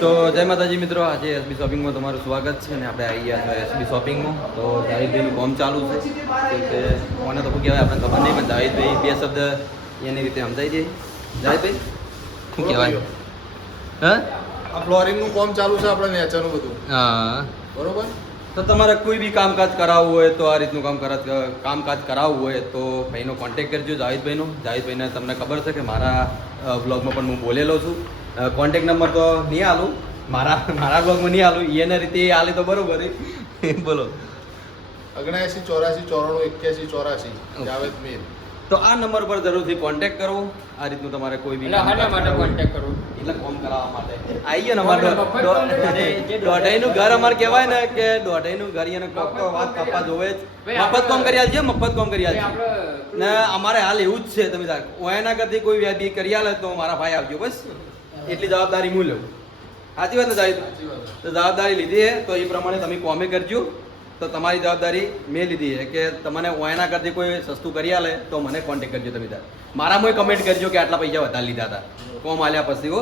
તો જય માતાજી મિત્રો, આજે એસબી શોપિંગમાં તમારું સ્વાગત છે અને આપણે આવી ગયા છો એસબી શોપિંગમાં. તો જાવેદભાઈનું કામ ચાલુ છે કે કોને તો શું કહેવાય આપણે ખબર નહીં, પણ જાવેદભાઈ બે શબ્દ એની રીતે સમજાઈ દઈએ. જાવેદભાઈ શું કહેવાય? હા, આ ફ્લોરિંગનું કામ ચાલુ છે આપણે નેચરનું બધું. હા બરોબર. તો તમારે કોઈ બી કામકાજ કરાવવું હોય તો આ રીતનું કામકાજ કરાવવું હોય તો ભાઈનો કોન્ટેક્ટ કરજો, જાવેદભાઈનો. જાવેદભાઈને તમને ખબર છે કે મારા વ્લોગમાં પણ હું બોલેલો છું. કોન્ટેક્ટ નંબર તો નહીં આલું, મારા બ્લોગમાં નહીં આલું, એના રીતે આલે તો બરોબર. બોલો. 79 84 94 81 84 જાવેદ મીર. તો આ નંબર પર જરૂરથી કોન્ટેક્ટ કરવો. આ રીતનું તમારે કોઈ બી કોન્ટેક્ટ કરવો એટલે ફોન કરાવવા માટે આવીએ ને. અમારે દોઢાઈનું ઘર અમારે કહેવાય ને કે દોઢાઈનું ઘર એને કોક તો વાત કાપવા જોવે જ. મફત કામ કરી આલજે, મફત કામ કરી આલજે. ને અમારે હાલ એવું જ છે. તમે ઓયના કરતી કોઈ વ્યાધી કરી આલે તો મારા ભાઈ આવજો, બસ એટલી જવાબદારી હું લઉં. સાચી વાત ને સાહેબ? તો જવાબદારી લીધી છે તો એ પ્રમાણે તમે કોમે કરજો. તો તમારી જવાબદારી મેં લીધી છે કે તમને ઓયના કરતી કોઈ સસ્તું કરી આલે તો મને કોન્ટેક્ટ કરજો. તમે મારામાં કમેન્ટ કરજો કે આટલા પૈસા વધારે લીધા હતા કોમ આલ્યા પછી. હો,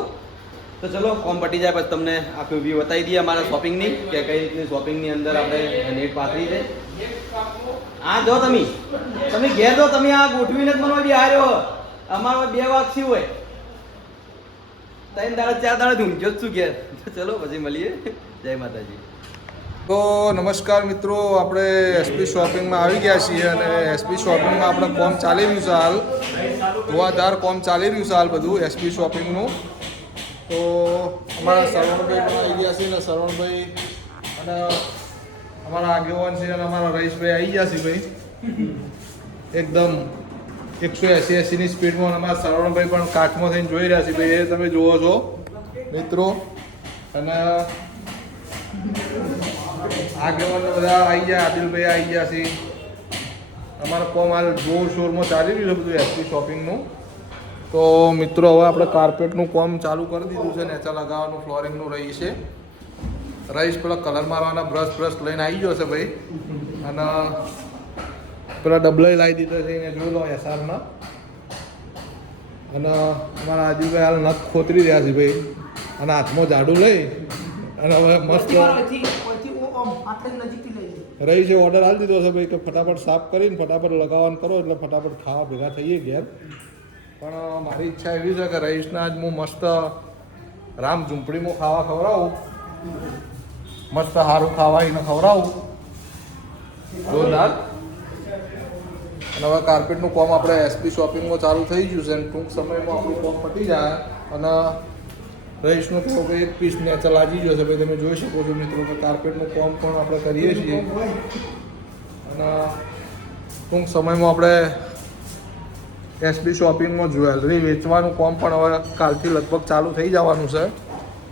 તો ચલો કોમ પટી જાય પછી તમને આખું વ્યૂ બતાવી દઈએ અમારા શોપિંગની કે કઈ રીતની શોપિંગની અંદર આપણે નેટ પાથરી છે. હા જો તમે ઘેર જો, તમે આ ગોઠવીને જ મને બી હાર્યો. અમારો 2 વાગ થયું હોય, 3 દાડા 4 દાડા ઊંઝો જ છું ઘેર. ચલો પછી મળીએ. જય માતાજી. તો નમસ્કાર મિત્રો, આપણે એસપી શોપિંગમાં આવી ગયા છીએ અને એસપી શોપિંગમાં આપણે કોમ ચાલી રહ્યું છે હાલ. ધોવાધાર કોમ ચાલી રહ્યું છે હાલ બધું એસપી શોપિંગનું. તો અમારા શ્રવણભાઈ પણ આવી ગયા છે ને શ્રવણભાઈ અને અમારા આગેવાન છે અને અમારા રહીશભાઈ આવી ગયા છે ભાઈ. એકદમ 180-80ની સ્પીડમાં અમારા શ્રવણભાઈ પણ કાચમાં થઈને જોઈ રહ્યા છે ભાઈ. એ તમે જુઓ છો મિત્રો. અને આગેવાન બધા આવી ગયા, આદિલભાઈ આવી ગયા છે. અમારા કોમ હાલ જોર શોરમાં ચાલી રહ્યું છે બધું એસપી શોપિંગનું. તો મિત્રો હવે આપણે કાર્પેટનું કામ ચાલુ કરી દીધું છે. નેચા લગાવવાનું ફ્લોરિંગનું રહી છે. રહીશ પેલા કલર મારવાના બ્રશ લઈને આવી ગયો છે ભાઈ. અને પેલા ડબલાઈ લાવી દીધા છે એને જોઈ લો એસઆરના. અને અમારા આદિલભાઈ હાલ નખ ખોતરી રહ્યા છે ભાઈ અને હાથમાં ઝાડુ લઈ અને હવે મસ્ત રહી છે. ઓર્ડર આપી દીધો છે ભાઈ કે ફટાફટ સાફ કરીને ફટાફટ લગાવવાનું કરો એટલે ફટાફટ ખાવા ભેગા થઈએ ઘેર. પણ મારી ઈચ્છા એવી છે કે રહીશના જ હું મસ્ત રામ ઝૂંપડીમાં ખાવા ખવડાવું, મસ્ત સારું ખાવા એને ખવડાવું જોરદાર. અને હવે કાર્પેટનું કામ આપણે એસપી શોપિંગમાં ચાલુ થઈ ગયું છે અને ટૂંક સમયમાં આપણું કામ પતી જાય. અને રહીશનું તો એક પીસ નેચર લાગી ગયો છે ભાઈ. તમે જોઈ શકો છો મિત્રો કે કાર્પેટનું કામ પણ આપણે કરીએ છીએ. અને ટૂંક સમયમાં આપણે એસબી શોપિંગમાં જ્વેલરી વેચવાનું કામ પણ હવે કાલથી લગભગ ચાલુ થઈ જવાનું છે.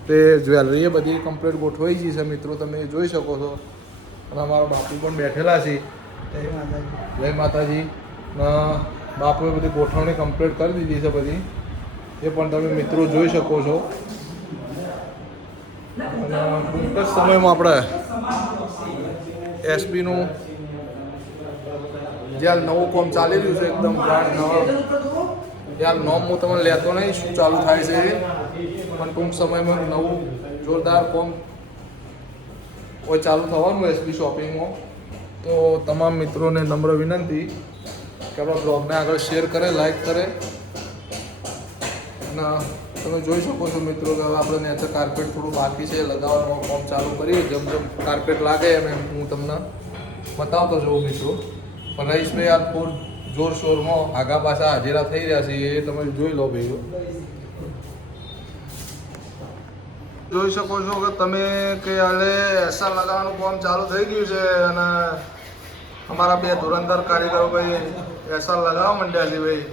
તે જ્વેલરી એ બધી કમ્પ્લીટ ગોઠવાઈ ગઈ છે મિત્રો, તમે જોઈ શકો છો. અને અમારા બાપુ પણ બેઠેલા છે. જય માતાજી. બાપુએ બધી ગોઠવણી કમ્પ્લીટ કરી દીધી છે બધી, એ પણ તમે મિત્રો જોઈ શકો છો. અને ટૂંક જ સમયમાં આપણે એસપીનું જ્યાં નવું કામ ચાલી રહ્યું છે એકદમ ત્યાં નોમ હું તમને લેતો નહીં શું ચાલુ થાય છે, પણ ટૂંક સમયમાં નવું જોરદાર કામ કોઈ ચાલુ થવાનું એસપી શોપિંગમાં. તો તમામ મિત્રોને નમ્ર વિનંતી કે આપણા બ્લોગને આગળ શેર કરે, લાઈક કરે. અને તમે જોઈ શકો છો મિત્રો કે હવે આપણે નેચર કાર્પેટ થોડું બાકી છે લગાવવાનું કામ ચાલુ કરીએ. જેમ કાર્પેટ લાગે એમ હું તમને બતાવતો જોઉં મિત્રો. પણ રહીશભાઈ આ ફૂલ જોરશોરમાં આગા પાછા હાજરા થઈ રહ્યા છે એ તમે જોઈ લો ભાઈઓ. જોઈ શકો છો કે તમે કે હવે એસઆર લગાવવાનું કામ ચાલુ થઈ ગયું છે અને અમારા 2 ધુરંધર કારીગરો ભાઈ એસઆર લગાવવા માંડ્યા છે ભાઈ.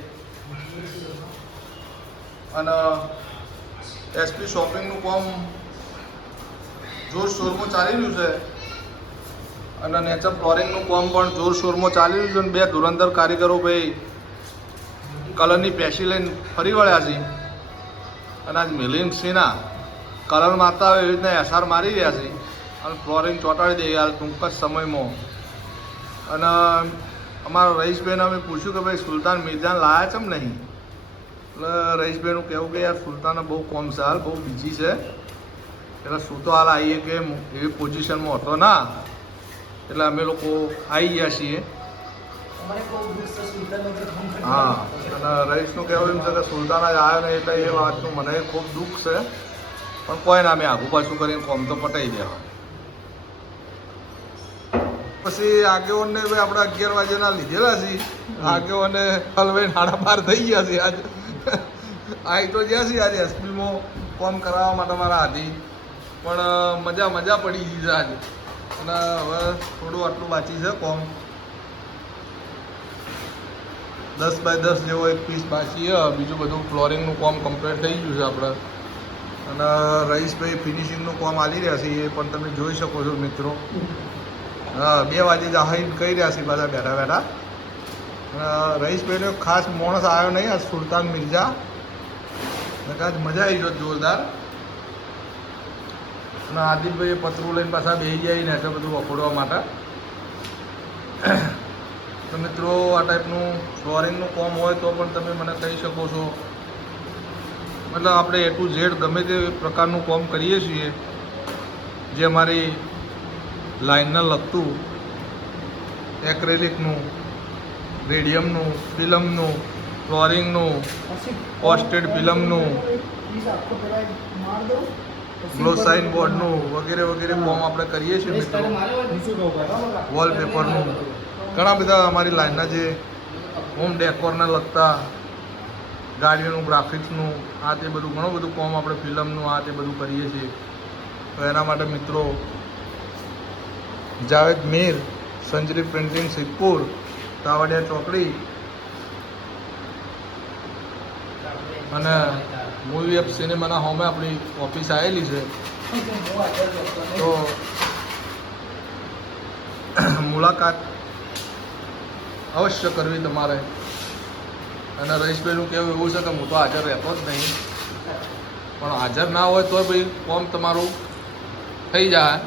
અને એસપી શોપિંગનું કામ જોરશોરમાં ચાલી રહ્યું છે અને નેચર ફ્લોરિંગનું કામ પણ જોરશોરમાં ચાલી રહ્યું છે. અને 2 ધુરંધર કારીગરો ભાઈ કલરની પેશી લઈને ફરી વળ્યા છે અને આજ મિલિંગ સિંહના કલર મારતા હોય એવી રીતના એસઆર મારી રહ્યા છે અને ફ્લોરિંગ ચોંટાડી દઈએ હાલ ટૂંક જ સમયમાં. અને અમારા રહીશભાઈને અમે પૂછ્યું કે ભાઈ સુલતાન મિર્જાન લાયા ચમ નહીં, એટલે રહીશભાઈનું કહેવું કે યાર સુલતાને બહુ કોમ છે હાલ, બહુ બીજી છે એટલે શું તો હાલ આવીએ કે એવી પોઝિશનમાં હતો ના, એટલે અમે લોકો આવી ગયા છીએ. હા, અને રહીશનું કહેવું એમ છે કે સુલતાન જ આવ્યો ને એટલે એ વાતનું મને ખૂબ દુઃખ છે, પણ કોઈ ના, અમે આગું પાછું કરીને કોમ તો પટાઈ દેવા. પછી આગેવાનને ભાઈ આપણે 11 વાગ્યાના લીધેલા છીએ. આગેવાને હલવાઈને 12:30 થઈ ગયા છે આજે. આવી તો જ્યાં છીએ આજે હોસ્પિટલમાં કોમ કરાવવા માટે મારા હાથી, પણ મજા પડી ગઈ છે આજે. અને હવે થોડું આટલું બાકી છે કોમ, 10 બાય 10 જેવો એક પીસ બાકી છે. બીજું બધું ફ્લોરિંગનું કોમ કમ્પ્લીટ થઈ ગયું છે આપણે. અને રહીશભાઈ ફિનિશિંગનું કોમ આલી રહ્યા છે, એ પણ તમે જોઈ શકો છો મિત્રો. હા, 2 વાગે જાહીને કહી રહ્યા છે બધા બેઠા. રહીશભાઈનો ખાસ માણસ આવ્યો નહીં આ સુલતાન મિર્ઝા, આજ મજા આવી ગયો જોરદાર. અને આદિલભાઈ પતરું લઈને પાછા બેસી જાય ને એટલે બધું વખોડવા માટે. તો મિત્રો આ ટાઈપનું ફ્લોરિંગનું કોમ હોય તો પણ તમે મને કહી શકો છો. મતલબ આપણે A to Z ગમે તે પ્રકારનું કોમ કરીએ છીએ, જે અમારી લાઈનને લગતું એક્રેલિકનું, રેડિયમનું, ફિલ્મનું, ફ્લોરિંગનું, પોસ્ટેડ ફિલ્મનું, ગ્લોસાઇન બોર્ડનું વગેરે કોમ આપણે કરીએ છીએ મિત્રો. વોલપેપરનું, ઘણા બધા અમારી લાઈનના જે હોમ ડેકોરને લગતા, ગાડીઓનું ગ્રાફિક્સનું, આ તે બધું ઘણું બધું કોમ આપણે ફિલ્મનું આ તે બધું કરીએ છીએ. તો એના માટે મિત્રો જાવેદ મીર, સંજરી પ્રિન્ટિંગ, સિદ્ધપુર, કાવડિયા ચોકડી અને મૂવી એપ સિનેમાના હોમે આપણી ઓફિસ આવેલી છે. તો મુલાકાત અવશ્ય કરવી તમારે. અને રહીશભાઈનું કહેવું એવું છે કે હું તો હાજર રહેતો જ નહીં, પણ હાજર ના હોય તો ભાઈ કોમ તમારું થઈ જાય.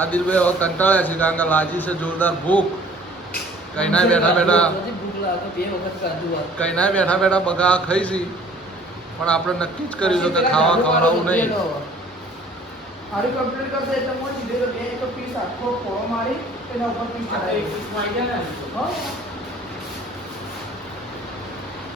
આદિલભાઈ હવે કંટાળ્યા છે, કારણ કે લાજી છે જોરદાર ભૂખ. કઈના બેઠા બગા ખાઈશી, પણ આપણે નક્કી જ કર્યું છે કે ખાવા ખવડાવવું નહીં. હારી કમ્પ્લીટ કરશે એટલે મોજી દે તો બે એક પીસ આખો ફોડો મારી એના ઉપર પીસ ચડાવી.